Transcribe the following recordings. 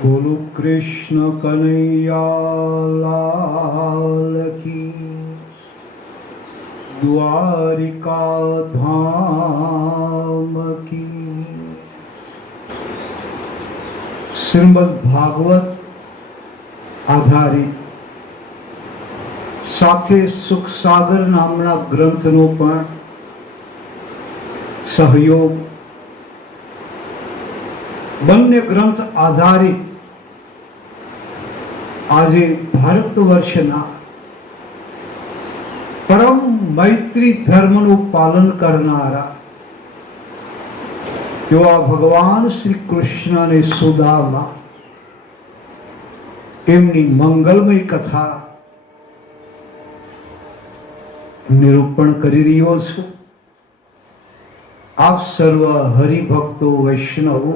बोलो कृष्ण कन्हैया लाल की, द्वारिका धाम की। શ્રીમદ ભાગવત આધારિત સાથે સુખસાગર નામના ગ્રંથનો પણ સહયોગ, બંને ગ્રંથ આધારિત આજે ભારત વર્ષના પરમ મૈત્રી ધર્મનું પાલન કરનારા એવા ભગવાન શ્રી કૃષ્ણ અને સુદામા એમની મંગલમય કથા નિરૂપણ કરી રહ્યો છું. આપ સર્વ હરિભક્તો વૈષ્ણવો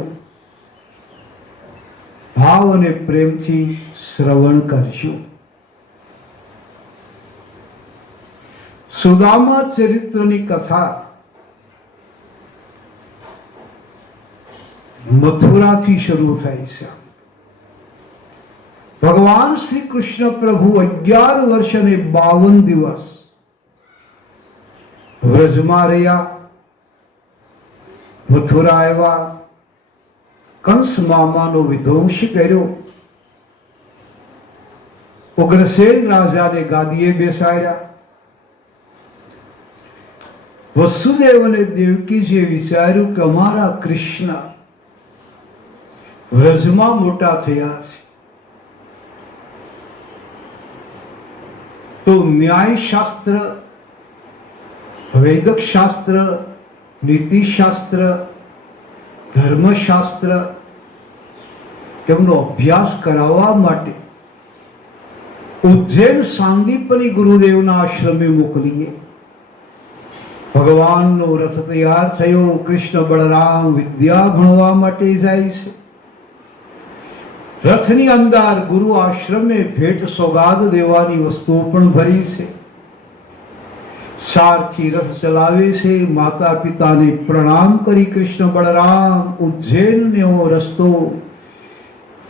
ભાવ અને પ્રેમથી શ્રવણ કરજો. સુદામા ચરિત્રની કથા મથુરાથી શરૂ થાય છે. ભગવાન શ્રી કૃષ્ણ પ્રભુ 11 વર્ષ અને 52 દિવસ વ્રજમાં રહ્યા. મથુરા આવ્યા, કંસ મામાનો વિધ્વંસ કર્યો, ઉગ્રસેન રાજાને ગાદીએ બેસાડ્યા. વસુદેવ અને દેવકીજીએ વિચાર્યું કે અમારા કૃષ્ણ વ્રજમાં મોટા થયા છે, તો ન્યાય શાસ્ત્ર, વૈદક શાસ્ત્ર, નીતિશાસ્ત્ર, ધર્મશાસ્ત્ર એમનો અભ્યાસ કરાવવા માટે ઉજ્જૈન સાંદીપની ગુરુદેવના આશ્રમે મોકલીએ. ભગવાનનો રથ તૈયાર થયો. કૃષ્ણ બળરામ વિદ્યા ભણવા માટે જાય છે. રથની અંદર ગુરુ આશ્રમે ભેટ સોગાદ દેવાની વસ્તુઓ પણ ભરી છે. સારથી રથ ચલાવે છે. માતા પિતાને પ્રણામ કરી કૃષ્ણ બળરામ ઉજ્જૈનનો રસ્તો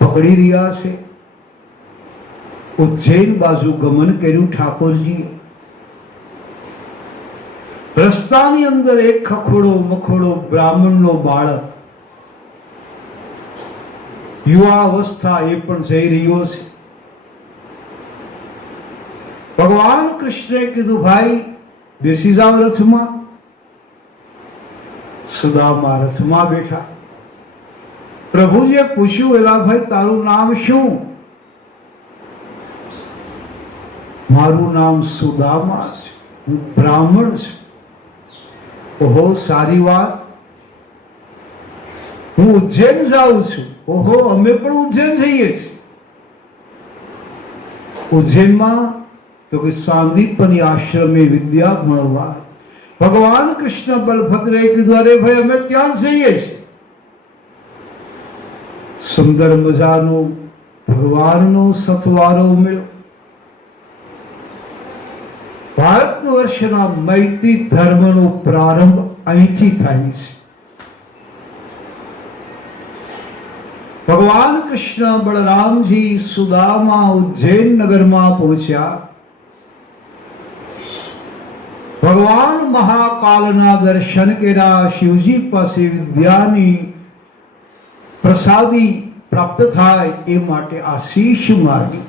પકડી રહ્યા છે. ઉજ્જૈન બાજુ ગમન કર્યું ઠાકોરજી. રસ્તાની અંદર એક ખખોડો મખોડો બ્રાહ્મણનો બાળક, યુવા અવસ્થા, એ પણ જઈ રહ્યો છે. ભગવાન કૃષ્ણે કીધું, ભાઈ બેસી જાઓ રથમાં. સુદામા રથમાં બેઠા. પ્રભુજીએ પૂછ્યું, એલા ભાઈ તારું નામ શું? મારું નામ સુદામા છે, હું બ્રાહ્મણ છું. ઓહો, સારી વાત. હું ઉજ્જૈન જાઉં છું. ઓહો, અમે પણ ઉજ્જૈન જઈએ છીએ. ઉજ્જૈનમાં તો કે સાંદીપની આશ્રમે વિદ્યા મળવા. ભગવાન કૃષ્ણ બલભદ્રે કીધું, અરે ભાઈ અમે ત્યાં જઈએ છીએ. સુંદર મજાનો ભગવાનનો સથવારો મળ્યો. ભારત વર્ષના મૈત્રી ધર્મનો પ્રારંભ અહીંથી થાય છે. ભગવાન કૃષ્ણ બળરામજી સુદામા ઉજ્જૈન નગરમાં પહોંચ્યા. ભગવાન મહાકાલના દર્શન કર્યા. શિવજી પાસે વિદ્યાની પ્રસાદી પ્રાપ્ત થાય એ માટે આશીષ માગી.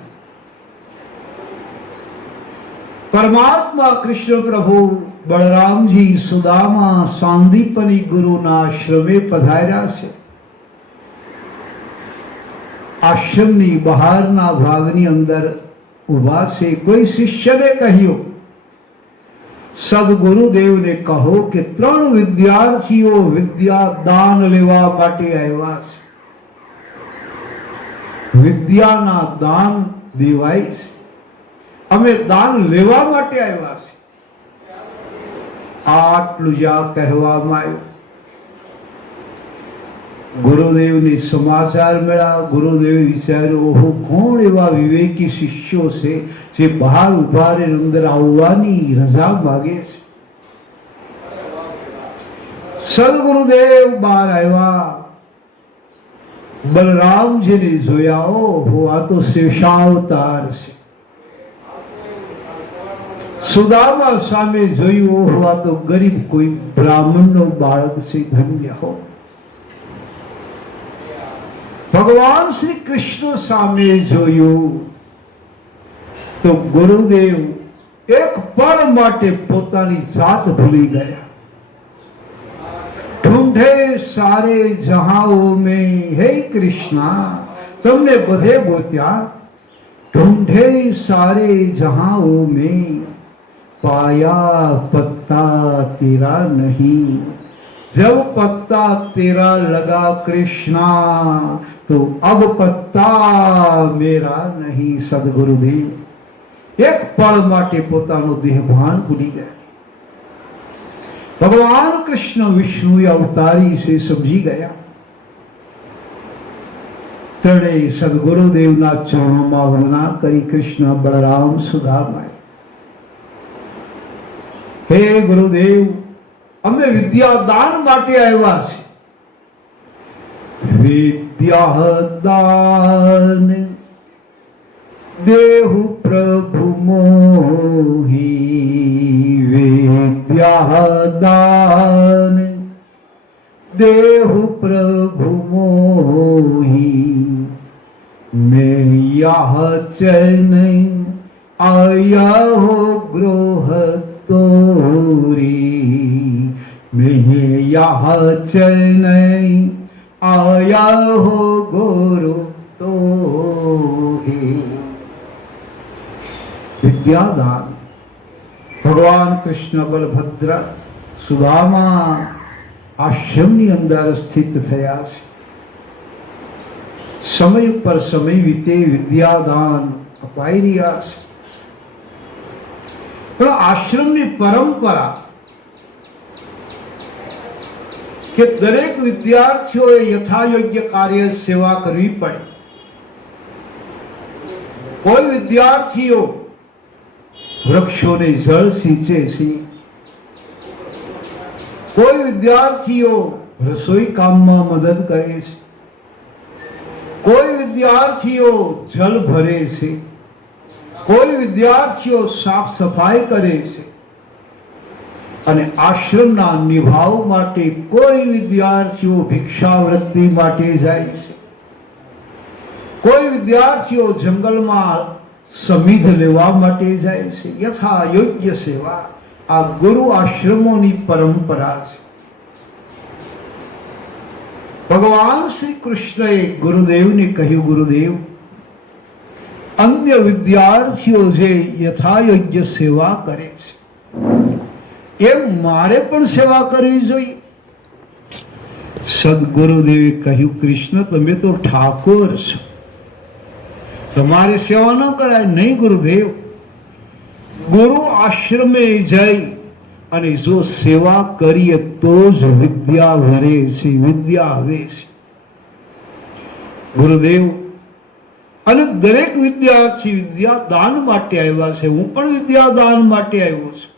પરમાત્મા કૃષ્ણ પ્રભુ બળરામજી સુદામા સાંદીપની ગુરુના આશ્રમે પધાર્યા છે. આશ્રમની બહારના ભાગની અંદર ઉભા છે. કોઈ શિષ્યને કહ્યું, સદગુરુદેવને કહો કે 3 વિદ્યાર્થીઓ વિદ્યા દાન લેવા માટે આવ્યા છે. વિદ્યાના દાન દેવાય છે, અમે દાન લેવા માટે આવ્યા છે. આટલું જ કહેવામાં આવ્યું. ગુરુદેવને સમાચાર મળ્યા. ગુરુદેવે વિચાર્યું, ઓહો, કોણ એવા વિવેકી શિષ્યો છે જે બહાર ઉભા રહે અંદર આવવાની રજા માગે છે. સદગુરુદેવ બહાર આવ્યા. બલરામજીને જોયા, ઓહો આ તો શેષાવતાર છે. સુદામા સામે જોયું, ઓહો આ તો ગરીબ કોઈ બ્રાહ્મણનો બાળક છે, ધન્ય હો. ભગવાન શ્રી કૃષ્ણ સામે જોયું તો ગુરુદેવ એક પળ માટે પોતાની જાત ભૂલી ગયા. ઢૂંઢે સારે જહાઓ મેં હે કૃષ્ણ, તમને બધે ગોત્યા. ઢૂંઢે સારે જહાઓ મેં पाया पत्ता तेरा नहीं. जब पत्ता तेरा लगा कृष्णा तो अब पत्ता मेरा नहीं. सदगुरुदेव એક પળ માટે પોતાનો દેહભાન ભૂલી ગયા. ભગવાન કૃષ્ણ વિષ્ણુ અવતારી છે સમજી ગયા. ત્રણેય સદગુરુદેવના ચરણોમાં વંદના કરી કૃષ્ણ બળરામ સુદામા, હે ગુરુદેવ, અમે વિદ્યાદાન માટે આવ્યા છે. વિદ્યાદાન દેહુ પ્રભુ મોહી. વિદ્યાદાન દેહુ પ્રભુ મોહી. મેં યાચન આયા હો ગૃહ तोरी. मैं याचन आया हो गुरु तो विद्यादान. भगवान कृष्ण बलभद्र सुदामा आश्रमની અંદર સ્થિત થયા છે. સમય પર સમય વીતે વિદ્યાદાન અપાઈ રહ્યા છે. પણ આશ્રમની પરંપરા કે દરેક વિદ્યાર્થીઓએ યથાયોગ્ય કાર્ય સેવા કરવી પડે. કોઈ વિદ્યાર્થીઓ વૃક્ષોને જળ સિંચે છે, કોઈ વિદ્યાર્થીઓ રસોઈ કામમાં મદદ કરે છે, કોઈ વિદ્યાર્થીઓ જલ ભરે છે, કોઈ વિદ્યાર્થીઓ સાફ સફાઈ કરે છે, અને આશ્રમના નિભાવ માટે કોઈ વિદ્યાર્થીઓ ભિક્ષાવૃત્તિ માટે જાય છે, કોઈ વિદ્યાર્થીઓ જંગલમાં સમિધ લેવા માટે જાય છે. યથા યોગ્ય સેવા આ ગુરુ આશ્રમોની પરંપરા છે. ભગવાન શ્રી કૃષ્ણએ ગુરુદેવને કહ્યું, ગુરુદેવ, અન્ય વિદ્યાર્થીઓ જે યથાયોગ્ય સેવા કરે છે એમ મારે પણ સેવા કરવી જોઈએ. સદગુરુદેવે કહ્યું, કૃષ્ણ તમે તો ઠાકોર છો, તમારે સેવા ન કરાય. નહીં ગુરુદેવ, ગુરુ આશ્રમે જઈ અને જો સેવા કરીએ તો જ વિદ્યા વરે છે, વિદ્યા આવે છે. ગુરુદેવ, અને દરેક વિદ્યાર્થી વિદ્યાદાન માટે આવ્યા છે. હું પણ વિદ્યાદાન માટે આવ્યો છું.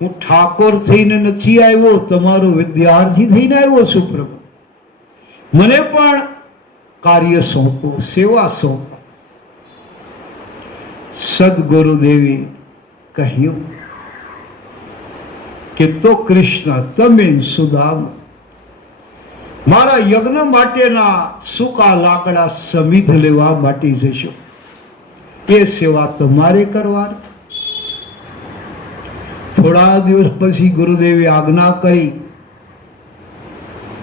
હું ઠાકોર થઈને નથી આવ્યો, તમારો વિદ્યાર્થી થઈને આવ્યો છું. પ્રભુ, મને પણ કાર્ય સોંપો, સેવા સોંપો. સદગુરુદેવે કહ્યું કે તો કૃષ્ણ, તમે સુદામા મારા યજ્ઞ માટેના સૂકા લાકડા સમિધ લેવા માટે જશો. એ સેવા તમારે કરવાની. થોડા દિવસ પછી ગુરુદેવે આજ્ઞા કરી.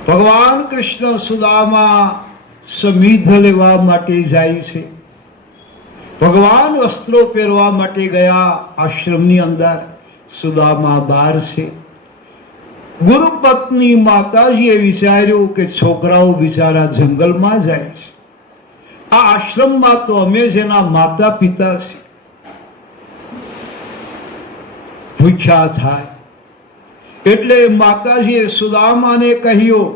ભગવાન કૃષ્ણ સુદામા સમિધ લેવા માટે જાય છે. ભગવાન વસ્ત્રો પહેરવા માટે ગયા આશ્રમની અંદર. સુદામા બહાર છે. ગુરુ પત્ની માતાજીએ વિચાર્યું કે છોકરાઓ બિચારા જંગલમાં જાય છે, આ આશ્રમમાં તો અમે જેના માતા પિતા છે, ભૂખ્યા થાય. એટલે માતાજીએ સુદામાને કહ્યું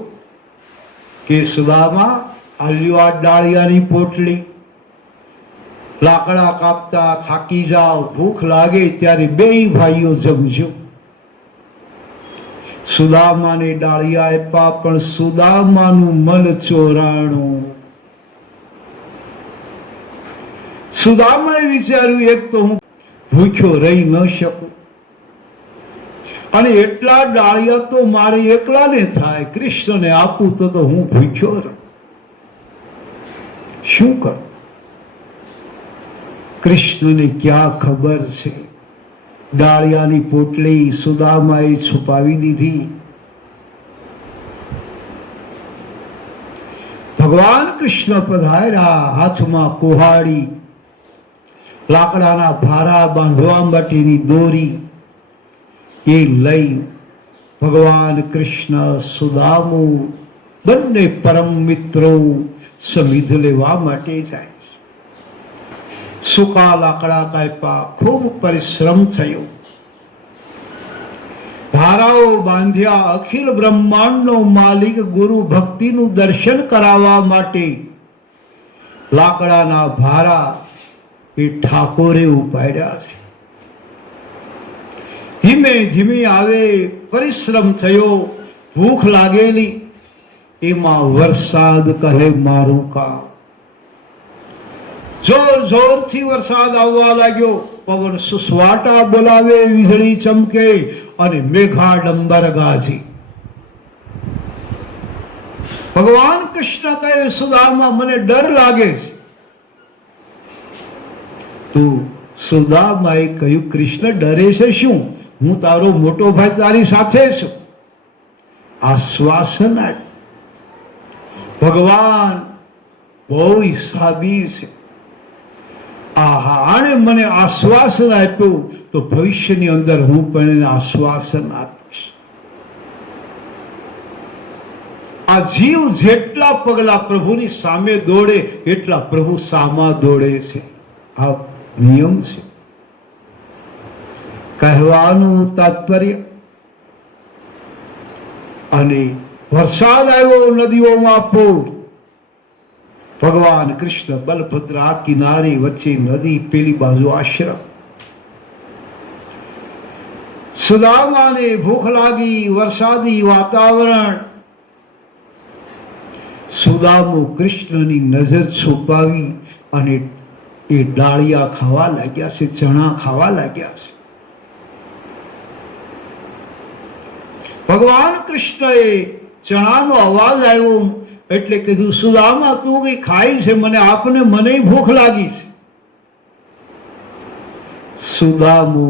કે સુદામા, આ લ્યો આ ડાળિયાની પોટલી, લાકડા કાપતા થાકી જાઓ, ભૂખ લાગે ત્યારે બેય ભાઈઓ જમજો. સુદામાને ડાળિયા આપ્યા, પણ સુદામાનું મન ચોરાણું. સુદામાએ વિચાર્યું, એક તો હું ભૂખ્યો રહી ન શકું અને એટલા ડાળિયા તો મારે એકલાને થાય, કૃષ્ણને આપું તો હું ભૂખ્યો રહું, શું કરું? કૃષ્ણને ક્યાં ખબર છે? ડાળિયાની પોટલી સુદામાએ છુપાવી દીધી. ભગવાન કૃષ્ણ પધાર્યા, હાથમાં કુહાડી, લાકડાના ભારા બાંધવા માટેની દોરી એ લઈ ભગવાન કૃષ્ણ સુદામુ બંને પરમ મિત્રો સમિધ લેવા માટે જાય. સૂકા લાકડા કાપ્યા, ખૂબ પરિશ્રમ થયો, ભારાઓ બાંધ્યા. અખિલ બ્રહ્માંડનો માલિક ગુરુ ભક્તિનું દર્શન કરાવવા માટે લાકડાના ભારા એ ઠાકોરે ઉપાડ્યા છે. ધીમે ધીમે આવે, પરિશ્રમ થયો, ભૂખ લાગેલી, એમાં વરસાદ કહે મારું કામ. જોર જોરથી વરસાદ આવવા લાગ્યો, પવન સુસવાટા બોલાવે, વીજળી ચમકે અને મેઘાડંબર ગાજી. ભગવાન કૃષ્ણ કહે, સુદામા મને ડર લાગે છે. તો સુદામાએ કહ્યું, કૃષ્ણ ડરે છે શું? હું તારો મોટો ભાઈ, તારી સાથે છું. આશ્વાસન આપ. ભગવાન બહુ હિસાબી છે. આહા, આણે મને આશ્વાસન આપ્યું તો ભવિષ્યની અંદર હું પણ એને આશ્વાસન આપીશ. આ જીવ જેટલા પગલા પ્રભુની સામે દોડે એટલા પ્રભુ સામા દોડે છે. આ નિયમ છે. કહેવાનું તાત્પર્ય. અને વરસાદ આવ્યો, નદીઓમાં પૂર. ભગવાન કૃષ્ણ બલભદ્ર આ કિનારે, વચ્ચે નદી, પેલી બાજુ આશ્રમ. સુદામાને ભૂખ લાગી, વરસાદી વાતાવરણ. સુદામો કૃષ્ણની નજર છુપાવી અને એ ડાળિયા ખાવા લાગ્યા છે, ચણા ખાવા લાગ્યા છે. ભગવાન કૃષ્ણએ ચણાનો અવાજ આવ્યો એટલે કીધું, સુદામા તું કઈ ખાય છે? મને આપને, મને ભૂખ લાગી છે. સુદામો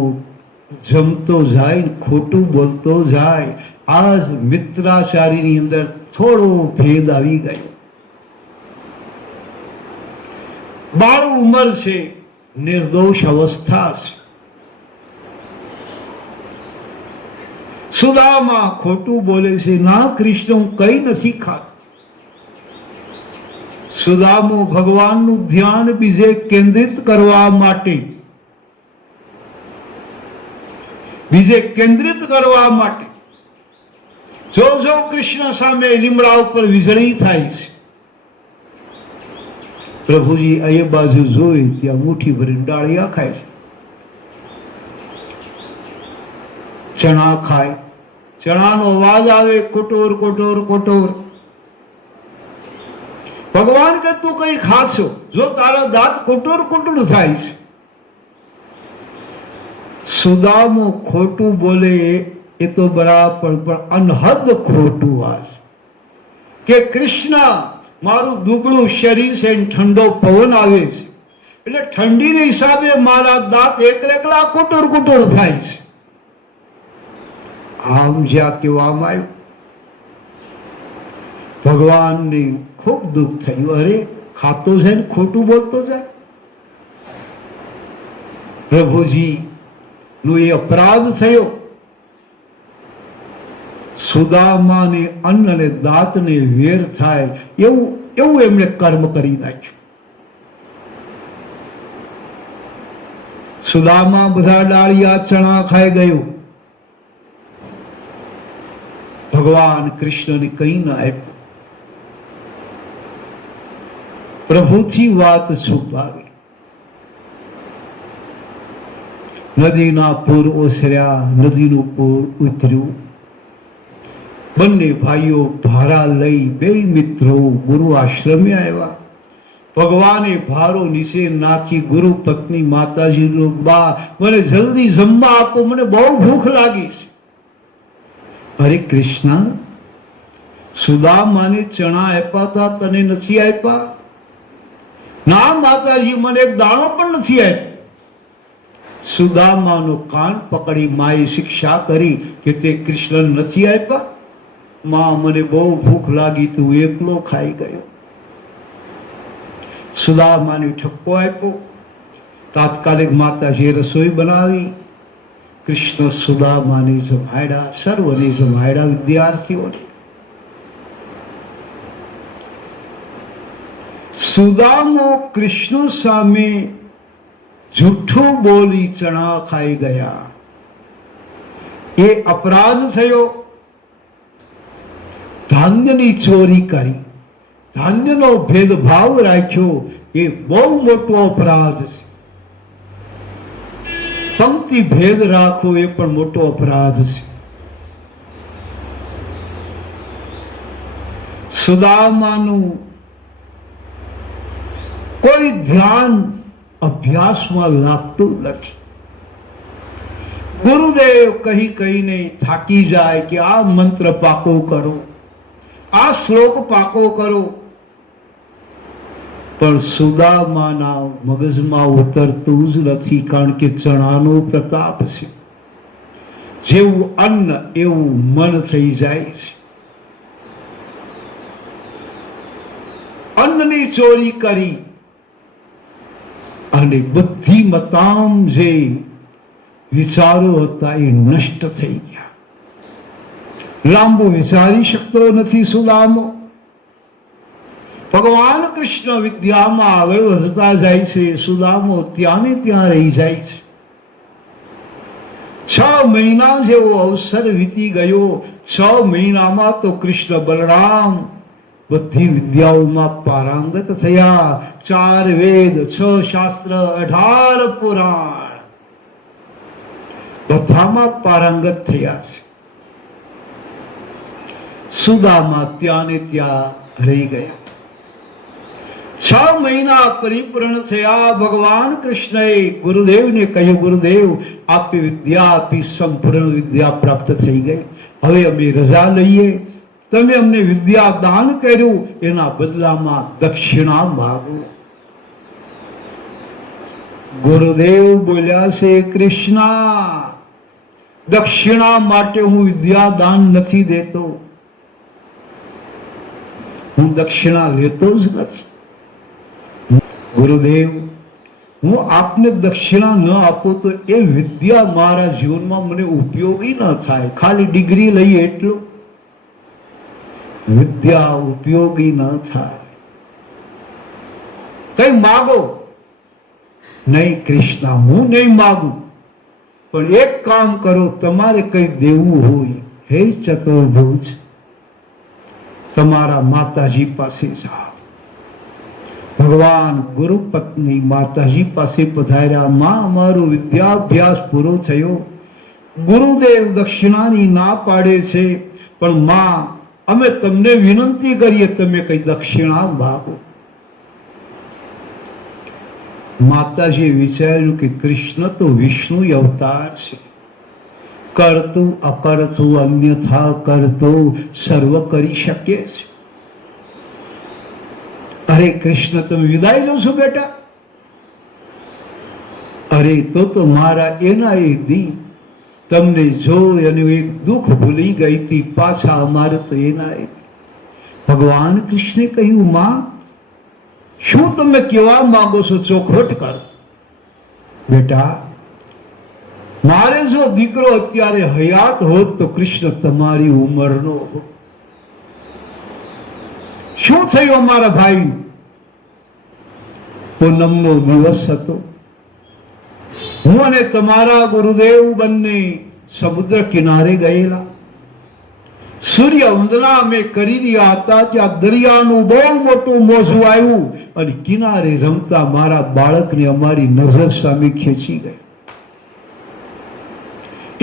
જમતો જાય, ખોટું બોલતો જાય. આજ મિત્રાચારીની અંદર થોડો ભેદ આવી ગયો. બાળ ઉંમર છે, નિર્દોષ અવસ્થા છે. સુદામા ખોટું બોલે છે, ના કૃષ્ણ હું કઈ નથી ખાતો. સુદામો ભગવાનનું ધ્યાન બીજે કેન્દ્રિત કરવા માટે, જો કૃષ્ણ સામે લીમડા ઉપર વીજળી થાય છે. પ્રભુજી એ બાજુ જોઈ ત્યાં મુઠ્ઠી ભરી ડાળિયા ખાય છે, ચણા ખાય. ચણાનો અવાજ આવે, કોટોર કોટોર કોટોર. ભગવાન કે તું કઈ ખાશો? જો તારા દાંત કોટોર કોટોર થાય છે. સુદામો ખોટું બોલે એ તો બરાબર, પણ અનહદ ખોટું વાત કે કૃષ્ણ મારું દુબળું શરીર છે, ઠંડો પવન આવે છે એટલે ઠંડીને હિસાબે મારા દાંત એકલા કોટોર કોટોર થાય છે. આમ જ્યાં કહેવામાં આવ્યું, ભગવાનને ખૂબ દુઃખ થયું. અરે ખાતો જાય ને ખોટું બોલતો જાય. પ્રભુજી નો એ અપરાધ થયો. સુદામાને અન્ન અને દાંતને વેર થાય એવું એમણે કર્મ કરી નાખ્યું. સુદામા બધા ડાળિયા ચણા ખાઈ ગયો. ભગવાન કૃષ્ણને કઈ ના આપ્યું. પ્રભુથી વાત છુપાવી. નદીના પૂર ઓસર્યા, નદીનું પૂર ઉતર્યું. બંને ભાઈઓ ભારા લઈ બે મિત્રો ગુરુ આશ્રમે આવ્યા. ભગવાને ભારો નીચે નાખી, ગુરુ પત્ની માતાજી બા મને જલ્દી જમવા આપો, મને બહુ ભૂખ લાગી છે. હરે કૃષ્ણ, સુદામાને ચણા આપ્યા હતા, તને નથી આપ્યા? ના માતાજી, મને એક દાણો પણ નથી આપ્યો. સુદામાનો કાન પકડી માએ શિક્ષા કરી કે તે કૃષ્ણ નથી આપ્યા. માં, મને બહુ ભૂખ લાગી, તું એકલો ખાઈ ગયો. સુદામાને ઠપકો આપ્યો. તાત્કાલિક માતાજીએ રસોઈ બનાવી. કૃષ્ણ સુદામાને જમાડ્યા, સર્વને જમાડ્યા, વિદ્યાર્થીઓને. સુદામો કૃષ્ણ સામે જૂઠું બોલી ચણા ખાઈ ગયા. એ અપરાધ થયો. ધાન્યની ચોરી કરી, ધાન્યનો ભેદભાવ રાખ્યો, એ બહુ મોટો અપરાધ છે. પંક્તિ ભેદ રાખવો એ પણ મોટો અપરાધ છે. સુદામાનું કોઈ ધ્યાન અભ્યાસમાં લાગતું નથી. ગુરુદેવ કહી કહીને થાકી જાય કે આ મંત્ર પાકો કરો, આ શ્લોક પાકો કરો, પણ સુદામાના મગજમાં ઉતરતું જ નથી, કારણ કે ચણાનો પ્રતાપ છે. જેવું અન્ન એવું મન થઈ જાય છે. અન્નની ચોરી કરી અને બુદ્ધિમતામ જે વિચારો હતા એ નષ્ટ થઈ ગયા. લાંબુ વિચારી શકતો નથી સુદામો. ભગવાન કૃષ્ણ વિદ્યામાં આગળ વધતા જાય છે, સુદામો ત્યાં ને ત્યાં રહી જાય છે. 6 મહિના જેવો અવસર વીતી ગયો. 6 મહિનામાં તો કૃષ્ણ બલરામ બધી વિદ્યાઓમાં પારંગત થયા. 4 વેદ, 6 શાસ્ત્ર, 18 પુરાણ બધામાં પારંગત થયા છે. સુદામા ત્યાં ને ત્યાં રહી ગયા. 6 મહિના પરિપૂર્ણ થયા. ભગવાન કૃષ્ણએ ગુરુદેવને કહ્યું, ગુરુદેવ આપે વિદ્યા આપી, સંપૂર્ણ વિદ્યા પ્રાપ્ત થઈ ગઈ, હવે અમે રજા લઈએ. તમે અમને વિદ્યા દાન કર્યું, એના બદલામાં દક્ષિણા માંગો. ગુરુદેવ બોલ્યા છે, કૃષ્ણ, દક્ષિણા માટે હું વિદ્યા દાન નથી દેતો, હું દક્ષિણા લેતો જ નથી. ગુરુદેવ, હું આપને દક્ષિણા ન આપું તો એ વિદ્યા મારા જીવનમાં મને ઉપયોગી ન થાય. ખાલી ડિગ્રી લઈએ એટલું, વિદ્યા ઉપયોગી ન થાય. કઈ માગો. નહીં કૃષ્ણ, હું નહીં માગું, પણ એક કામ કરો, તમારે કઈ દેવું હોય, હે ચતુર્ભુજ, તમારા માતાજી પાસે જાઓ. ભગવાન ગુરુ પત્ની માતાજી પાસે પધાર્યા. માં, અમારો વિદ્યાભ્યાસ પૂરો થયો. ગુરુદેવ દક્ષિણાની ના પાડે છે, પણ માં, અમે તમને વિનંતી કરીએ, તમે કઈ દક્ષિણા માગો. માતાજીએ વિચાર્યું કે કૃષ્ણ તો વિષ્ણુ અવતાર છે, કરતું અકર્તું અન્યથા કરતો સર્વ કરી શકે છે. અરે કૃષ્ણ, તમે વિદાય લો છો બેટા? અરે તો મારા એના એ દી તમને જોઈ અને એક દુઃખ ભૂલી ગઈ હતી, પાછા અમારે તો એના એ. ભગવાન કૃષ્ણે કહ્યું, માં, શું તમે કેવા માંગો છો? ચોખવટ કરો. બેટા, મારે જો દીકરો અત્યારે હયાત હોત તો કૃષ્ણ તમારી ઉંમરનો હોત. શું થયું અમારા ભાઈ? પૂનમનો દિવસ હતો. હું અને તમારા ગુરુદેવ બંને સમુદ્ર કિનારે ગયેલા. સૂર્ય વંદના અમે કરી રહ્યા હતા, ત્યાં દરિયાનું બહુ મોટું મોજું આવ્યું અને કિનારે રમતા મારા બાળકને અમારી નજર સામે ખેંચી ગઈ.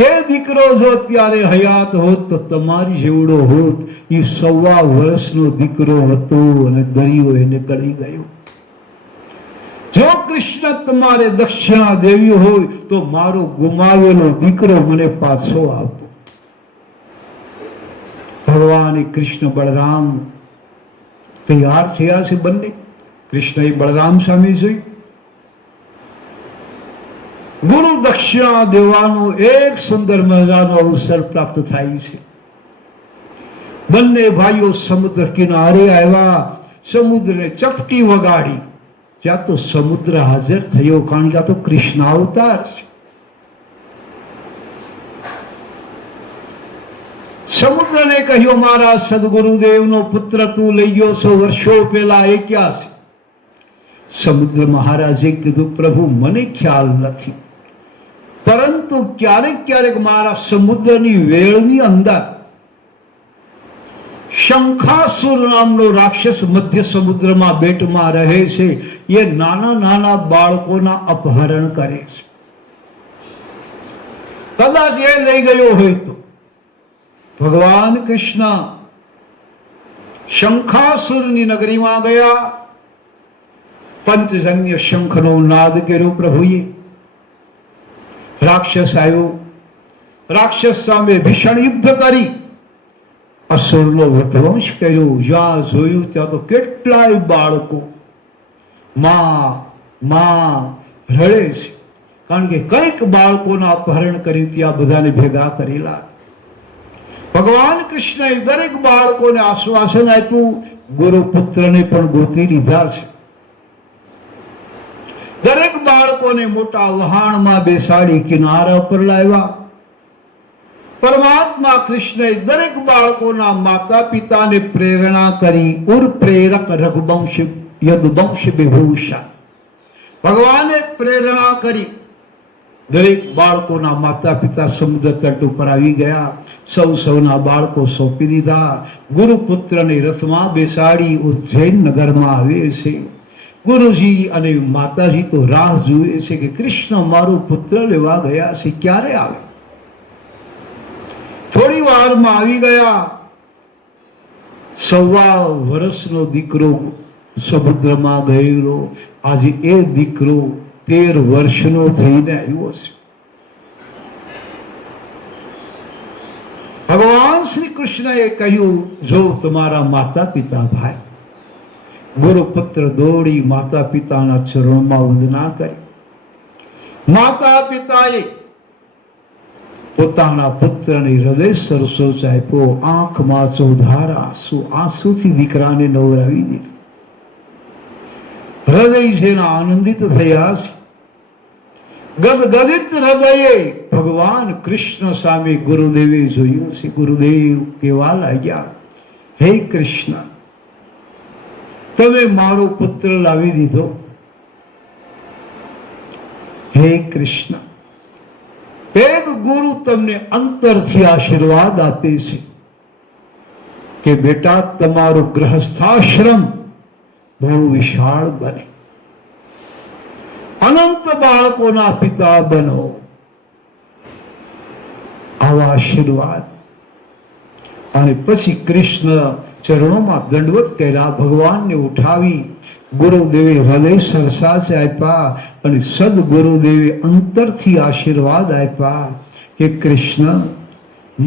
એ દીકરો જો અત્યારે હયાત હોત તો તમારી જેવડો હોત. એ 1.25 વર્ષનો દીકરો હતો અને દરિયો એને ગળી ગયો. જો કૃષ્ણ તમારે દક્ષિણા દેવી હોય તો મારો ગુમાવેલો દીકરો મને પાછો આપો. ભગવાન કૃષ્ણ બળરામ તૈયાર થયા છે બંને. કૃષ્ણએ બળરામ સામે જોઈ. ગુરુ દક્ષિણા દેવાનો એક સુંદર મજાનો અવસર પ્રાપ્ત થાય છે. બંને ભાઈઓ સમુદ્ર કિનારે આવ્યા. સમુદ્રને ચપટી વગાડી. ત્યાં તો સમુદ્ર હાજર થયો, કારણ કે આ તો કૃષ્ણ અવતાર છે. સમુદ્રને કહ્યું, મારા સદગુરુદેવનો પુત્ર તું લઈ ગયો છો વર્ષો પહેલા, એ ક્યાં છે? સમુદ્ર મહારાજે કીધું, પ્રભુ મને ખ્યાલ નથી, પરંતુ ક્યારેક ક્યારેક મારા સમુદ્રની વેળની અંદર શંખાસુર નામનો રાક્ષસ મધ્ય સમુદ્રમાં બેટમાં રહે છે. એ નાના નાના બાળકોના અપહરણ કરે છે. કદાચ એ લઈ ગયો હોય તો. ભગવાન કૃષ્ણ શંખાસુરની નગરીમાં ગયા. પંચજન્ય શંખનો નાદ કર્યો પ્રભુએ. રાક્ષસ આવ્યો. રાક્ષસ સામે ભીષણ યુદ્ધ કરી અસુરનો વિધ્વંસ કર્યો. જ્યાં જોયું ત્યાં તો કેટલાય બાળકો માં રડે છે, કારણ કે કઈક બાળકોના અપહરણ કરી ત્યાં બધાને ભેગા કરેલા. ભગવાન કૃષ્ણએ દરેક બાળકોને આશ્વાસન આપ્યું. ગુરુપુત્રને પણ ગોતી લીધા છે. દરેક બાળકોને મોટા વહાણમાં બેસાડી કિનારા પર લાવ્યા. પરમાત્મા કૃષ્ણએ દરેક બાળકોના માતા પિતાને પ્રેરણા કરી. ઉર પ્રેરક રઘુવંશ યદુવંશ વિભૂષણ. ભગવાને પ્રેરણા કરી. દરેક બાળકોના માતા પિતા સમુદ્ર તટ ઉપર આવી ગયા. સૌના બાળકો સોંપી દીધા. ગુરુપુત્રને રથમાં બેસાડી ઉજ્જૈન નગરમાં આવે છે. ગુરુજી અને માતાજી તો રાહ જુએ છે કે કૃષ્ણ મારો પુત્ર લેવા ગયા છે, ક્યારે આવે? થોડી વારમાં આવી ગયા. 1.25 વર્ષનો દીકરો સમુદ્રમાં ગયેલો આજે એ દીકરો 13 વર્ષનો થઈને આવ્યો છે. ભગવાન શ્રી કૃષ્ણએ કહ્યું, જો તમારા માતા પિતા ભાઈ. ગુરુપુત્ર દોડી માતા પિતાના ચરણોમાં વંદના કરી. માતા પિતાએ પોતાના પુત્રને હૃદય સરસો આપ્યો. આંખમાં ચોધારા આંસુથી દીકરાને નવરાવી દીધું. હૃદય જેના આનંદિત થયા છે. ગદગદિત હૃદયે ભગવાન કૃષ્ણ સામે ગુરુદેવે જોયું છે. ગુરુદેવ કેવા લાગ્યા, હે કૃષ્ણ, તમે મારો પુત્ર લાવી દીધો. હે કૃષ્ણ, એક ગુરુ તમને અંતરથી આશીર્વાદ આપે છે કે બેટા તમારો ગૃહસ્થાશ્રમ બહુ વિશાળ બને, અનંત બાળકોના પિતા બનો. આવા આશીર્વાદ. અને પછી કૃષ્ણ ચરણોમાં દંડવત કર્યા. ભગવાનને ઉઠાવી ગુરુદેવે હૃદય સરસાચ આપ્યા અને સદગુરુદેવે અંતરથી આશીર્વાદ આપ્યા કે કૃષ્ણ,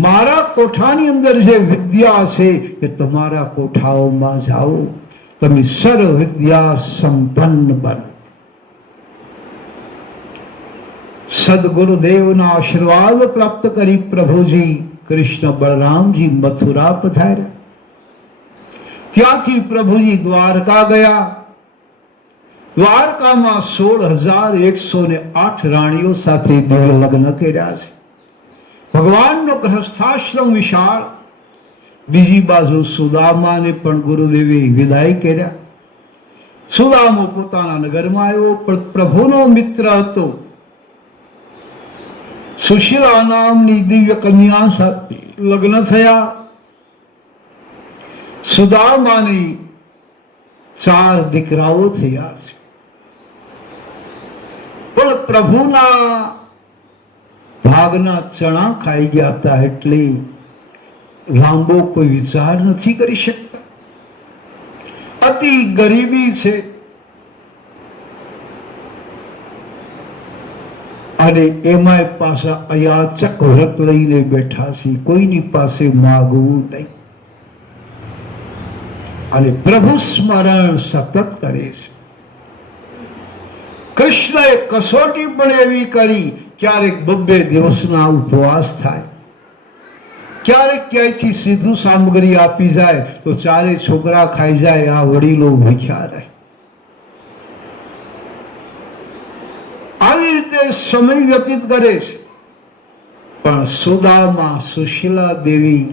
મારા કોઠાની અંદર જે વિદ્યા છે એ તમારા કોઠાઓમાં જાઓ, તમે સર્વ વિદ્યા સંપન્ન બનો. સદગુરુદેવના આશીર્વાદ પ્રાપ્ત કરી પ્રભુજી કૃષ્ણ બળરામજી મથુરા પધાર્યા. ત્યાંથી પ્રભુજી દ્વારકા ગયા. દ્વારકામાં 16,108 રાણીઓ સાથે દેવ લગ્ન કર્યા છે. ભગવાનનો ગ્રહસ્થાશ્રમ વિશાળ. બીજી બાજુ સુદામાને પણ ગુરુદેવે વિદાય કર્યા. સુદામો પોતાના નગરમાં આવ્યો, પણ પ્રભુનો મિત્ર હતો. સુશીલા નામની દિવ્ય કન્યા સાથે લગ્ન થયા. સુદામાની 4 દીકરાઓ થયા છે. પણ પ્રભુના ભાગના ચણા ખાઈ ગયા હતા, એટલે લાંબો કોઈ વિચાર નથી કરી શકતા. અતિ ગરીબી છે. અને એમાંય પાછા અયાચક વ્રત લઈને બેઠા છે, કોઈની પાસે માગવું નહીં અને પ્રભુ સ્મરણ સતત કરે છે. કૃષ્ણએ કસોટી પણ એવી કરી, ક્યારેક 2 દિવસના ઉપવાસ થાય, ક્યારેક ક્યાંયથી સીધું સામગ્રી આપી જાય તો 4 છોકરા ખાઈ જાય, આ વડીલો ભૂખ્યા રહે. આવી રીતે સમય વ્યતીત કરે છે. પણ સુદામા સુશીલા દેવી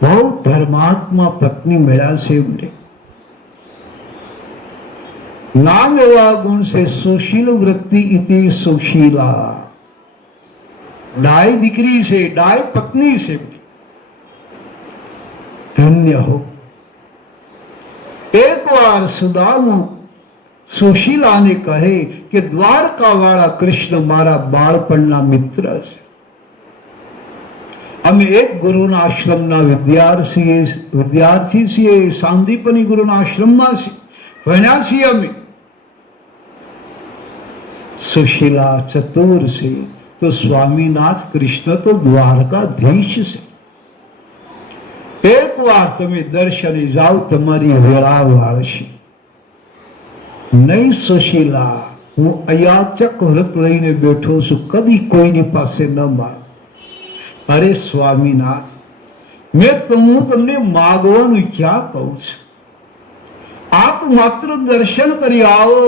બહુ ધર્માત્મા પત્ની મળ્યા છે એમને. નામ એવા ગુણ છે, સુશીલ વૃત્તિ ઇતિ સુશીલા. ડાય દીકરી છે, ડાય પત્ની છે. ધન્ય હો. એક વાર સુદામુ સુશીલાને કહે કે દ્વારકા વાળા કૃષ્ણ મારા બાળપણના મિત્ર છે. અમે એક ગુરુના આશ્રમના વિદ્યાર્થી છીએ, સાંદીપની ગુરુના આશ્રમમાં છીએ, ભણ્યા છીએ અમે. સુશીલા ચતુર છે તો સ્વામીનાથ કૃષ્ણ તો દ્વારકાધીશ છે. એક વાર તમે દર્શને જાઓ, તમારી વેળા વાળશે નહીં. સુશીલા, હું અયાચક વ્રત લઈને બેઠો છું, કદી કોઈની પાસે ન માંગ. અરે સ્વામીનાથ, હું તમને માગવાનું ક્યાં કહું છું? આપ માત્ર દર્શન કરી આવો,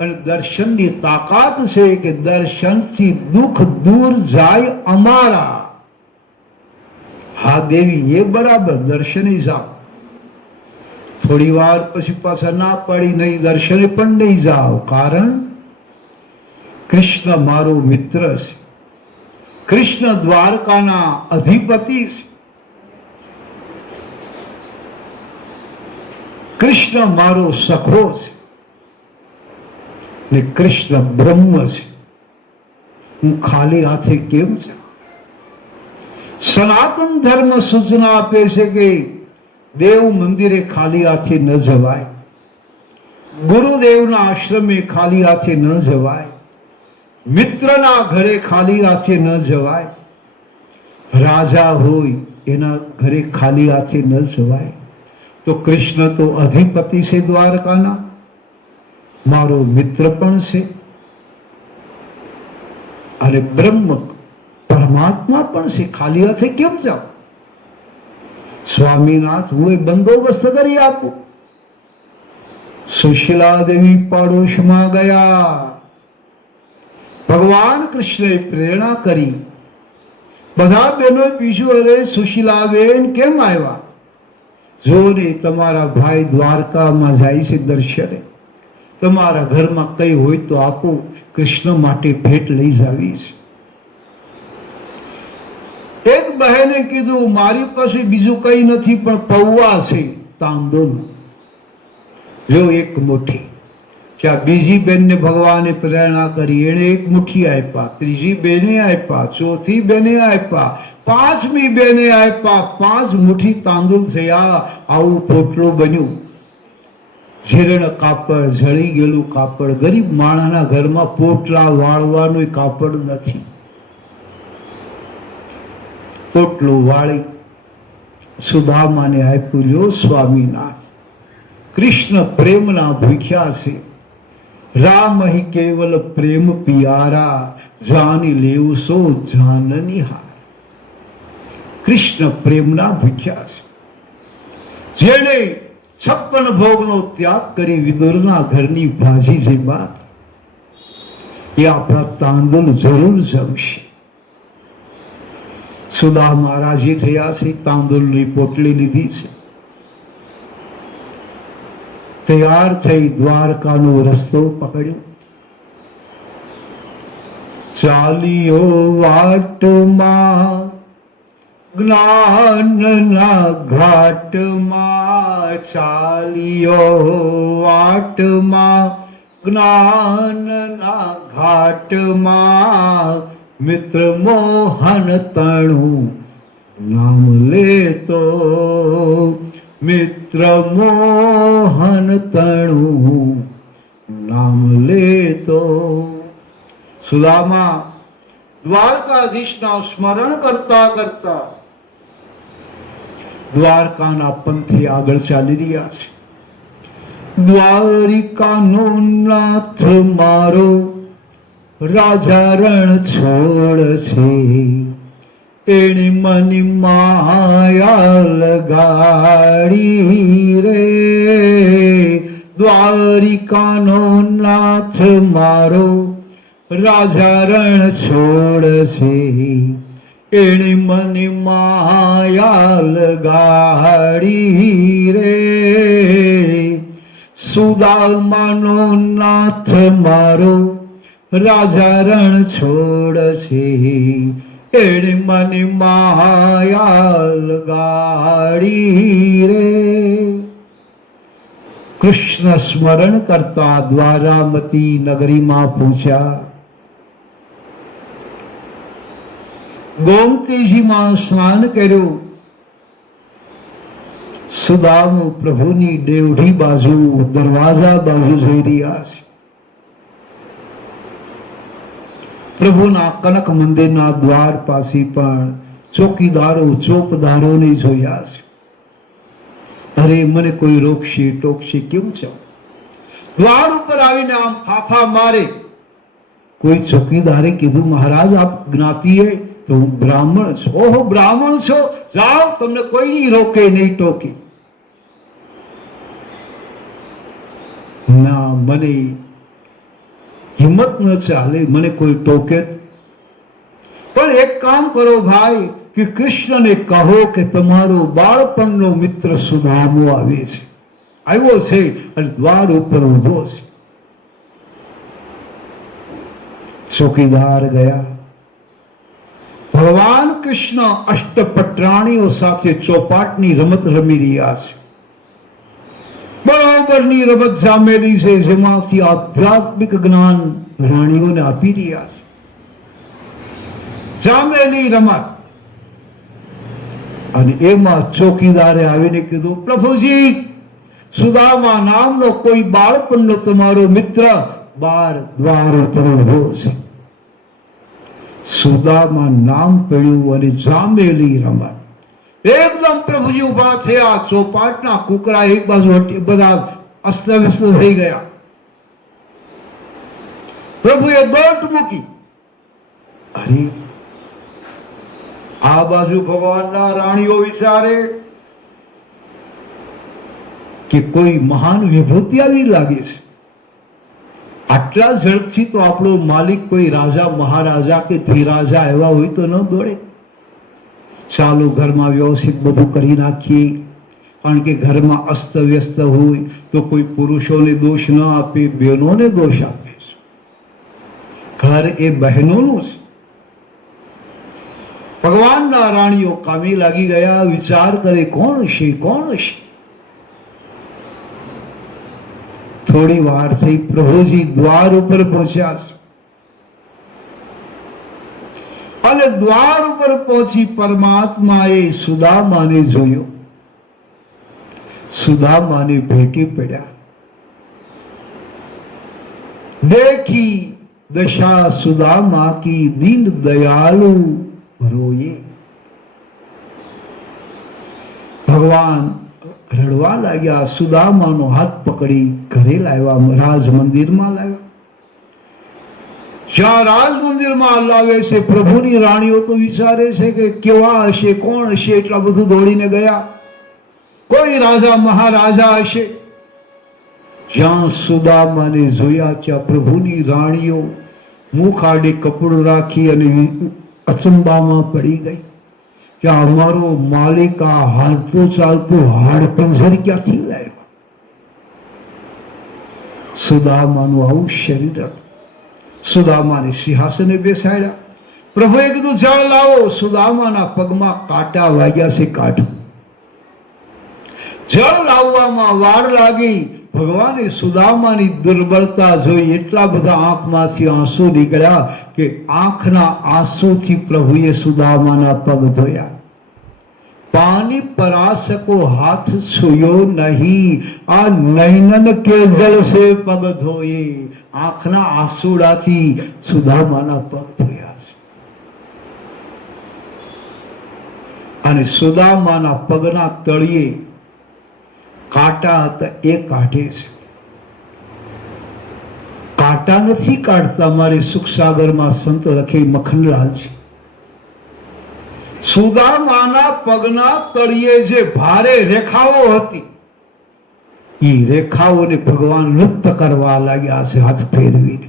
અને દર્શનની તાકાત છે કે દર્શનથી દુઃખ દૂર જાય અમારા. હા દેવી, એ બરાબર, દર્શને જાઓ. થોડી વાર પછી પાછા ના પડી, નહીં દર્શને પણ નહીં જાઓ. કારણ કૃષ્ણ મારો મિત્ર છે, કૃષ્ણ દ્વારકાના અધિપતિ છે, કૃષ્ણ મારો સખો છે ને કૃષ્ણ બ્રહ્મ છે. હું ખાલી હાથે કેમ છે? સનાતન ધર્મ સૂચના આપે છે કે દેવ મંદિરે ખાલી હાથે ન જવાય, ગુરુદેવના આશ્રમે ખાલી હાથે ન જવાય, મિત્રના ઘરે ખાલી હાથે ન જવાય, રાજા હોય એના ઘરે ખાલી હાથે ન જવાય. તો કૃષ્ણ તો અધિપતિ છે દ્વારકાના, મારો મિત્ર પણ છે અને બ્રહ્મ પરમાત્મા પણ છે. ખાલી હાથે કેમ જાવ? સ્વામીનાથ, હું એ બંદોબસ્ત કરી આપું. સુશીલા દેવી પાડોશમાં ગયા. ભગવાન કૃષ્ણએ પ્રેરણા કરી. બધા બહેનોએ પૂછ્યું, અરે સુશીલાબેન કેમ આવ્યા? જો ને, તમારા ભાઈ દ્વારકામાં જાય છે દર્શને, તમારા ઘરમાં કઈ હોય તો આપો, કૃષ્ણ માટે ભેટ લઈ જાવી છે. એક બહેને કીધું, મારી પાસે બીજું કઈ નથી, પણ પૌવા છે તાંદુલ, જો એક મુઠ્ઠી. ત્યાં બીજી બેનને ભગવાને પ્રેરણા કરી, એને એક મુઠ્ઠી આપ્યા, ત્રીજી બેને આપ્યા, ચોથી બેને આપ્યા, પાંચમી બેને આપ્યા. 5 મુઠ્ઠી તાંદુલ થયા. આવું પોટલું બન્યું. જીર્ણ કાપડ, જળી ગયેલું કાપડ. ગરીબ માણસના ઘરમાં પોટલા વાળવાનું કાપડ નથી. પોટલું વાળી સુદામાને આપ્યું. લ્યો સ્વામીનાથ, કૃષ્ણ પ્રેમના ભૂખ્યા છે. રામ હિ કેવલ પ્રેમ પિયારા, જાની લેવું સો જાનની હાર. કૃષ્ણ પ્રેમના ભૂખ્યા છે. જેણે 56 ભોગનો ત્યાગ કરી વિદુરના ઘરની ભાજી જે બાત, એ આપણા તાંદુલ જરૂર જમશે. સુદામા રાજી થયા છે, તાંદુલની પોટલી લીધી છે, તૈયાર થઈ દ્વારકાનો રસ્તો પકડ્યો. ચાલ્યો વાટમાં જ્ઞાનના ઘાટમાં, ચાલ્યો વાટમાં જ્ઞાનના ઘાટમાં, મિત્ર મોહન તણું નામ લેતો, મિત્ર મોહન તણું નામ લેતો. સુદામા દ્વારકાધીશના સ્મરણ કરતા કરતા દ્વારકાના પંથે આગળ ચાલી રહ્યા છે. દ્વારિકાનો નાથ મારો રાજા રણ છોડ છે, એની મની માયા લગાડી રે. દ્વારિકાનો નાથ મારો રાજા રણ છોડ છે, એની મની માયા લગાડી રે. સુદામાનો નાથ મારો રાજા રણ છોડ છે, એની મની માયા લગાડી રે. કૃષ્ણ સ્મરણ કરતા દ્વારામતી નગરીમાં પહોંચ્યા. ગોમતીજીમાં સ્નાન કર્યું. સુદામ પ્રભુની દેવઢી બાજુ દરવાજા બાજુ જઈ રહ્યા છે. પ્રભુના કનક મંદિરના દ્વાર પાસે પણ ચોકીદારો ચોપદારોને જોયા છે. અરે મને કોઈ રોકશે ટોકશે કેમ છે? દ્વાર ઉપર આવીને આમ ફાફા મારે. કોઈ ચોકીદારે કીધું મહારાજ આપ જ્ઞાતિ હે? તો હું બ્રાહ્મણ છું. ઓહો બ્રાહ્મણ છો, જાઓ તમને કોઈ નહીં રોકે નહીં ટોકે. ના મને હિંમત ન ચાલે, મને કોઈ ટોકે. પણ એક કામ કરો ભાઈ કે કૃષ્ણને કહો કે તમારો બાળપણનો મિત્ર સુદામો આવે છે, આવ્યો છે અને દ્વાર ઉપર ઉભો છે. ચોકીદાર ગયા. ભગવાન કૃષ્ણ અષ્ટપટ્રાણીઓ સાથે ચોપાટની રમત રમી રહ્યા છે. બરાબરની રમત જામેલી છે, જેમાંથી આધ્યાત્મિક જ્ઞાન રાણીઓને આપી રહ્યા છે. જામેલી રમત. અને એમાં ચોકીદારે આવીને કીધું, પ્રભુજી સુદામા નામનો કોઈ બાળપણનો તમારો મિત્ર બાર દ્વાર ઉપર ઉભો છે. સુદામા નામ પડ્યું અને જામેલી રમત. એકદમ પ્રભુજી ઉભા થયા. ચોપાટના કુકડા એક બાજુ બધા અસ્તવ્યસ્ત થઈ ગયા. પ્રભુએ દોટ મૂકી. અરે આ બાજુ ભગવાનના રાણીઓ વિચારે કે કોઈ મહાન વિભૂતિ આવી લાગે છે. આટલા ઝડપથી તો આપણો માલિક કોઈ રાજા મહારાજા કે ધીરાજા એવા હોય તો ન દોડે. ચાલો ઘરમાં વ્યવસ્થિત બધું કરી નાખીએ, કારણ કે ઘરમાં અસ્તવ્યસ્ત હોય તો કોઈ પુરુષોને દોષ ન આપે, બહેનોને દોષ આપે છે. ઘર એ બહેનોનું છે. ભગવાનના રાણીઓ કામે લાગી ગયા. વિચાર કરે કોણ હશે કોણ હશે. થોડી વાર થઈ પ્રભુજી દ્વાર ઉપર પહોંચ્યા અને દ્વાર ઉપર પહોંચી પરમાત્માએ સુદામાને જોયો. સુદામાને ભેટી પડ્યા. देखी दशा सुदामा की दीन दयालु रोये। भगवान रड़वा लाग्या, सुदामानो हाथ पकड़ी घरे लाव्या, राज मंदिर में लाव्या। ज्यां राज मंदिर में लावे छे प्रभुनी राणीओ तो विचारे छे के केवा हशे, कोण हशे, एटला बधुं दौड़ीने गया। कोई राजा महाराजा हशे। ज्यां सुदामाने जोया त्या प्रभुनी राणीओ मुख आडे कपड़ू राखी अने अचंबामां पड़ी गई कि अमारो मालिक आ हालतो चालतो हाडपंजर क्यांथी लाव्यो। सुदामानुं आवुं शरीर हतुं। सुदामाने सिंहासने बेसाड्या। प्रभुए कीधुं जळ लावो। सुदामाना पगमां कांटा वाग्या छे, काढो। जळ लाववामां वार लागी। भगवाने सुदामानी दुर्बलता जोई एटला बधा आंखमांथी आंसू निकळ्या के आंखना आंसूथी प्रभुए सुदामाना पग धोया। पानी परास को हाथ छुयो नहीं, आ नैनन के जल से पग धोए। आंखना आंसुડાથી સુદામાના પગ ધોયા છે અને સુદામાના પગના તળિયે કાંટા હતા એ કાઢે છે. કાંટા નથી કાઢતા મારે સુખસાગરમાં સંત લખે મખનલાલજી. સુદામાના પગના તળિયે જે ભારે રેખાઓ હતી એ રેખાઓને ભગવાન લુપ્ત કરવા લાગ્યા છે હાથ ફેરવીને.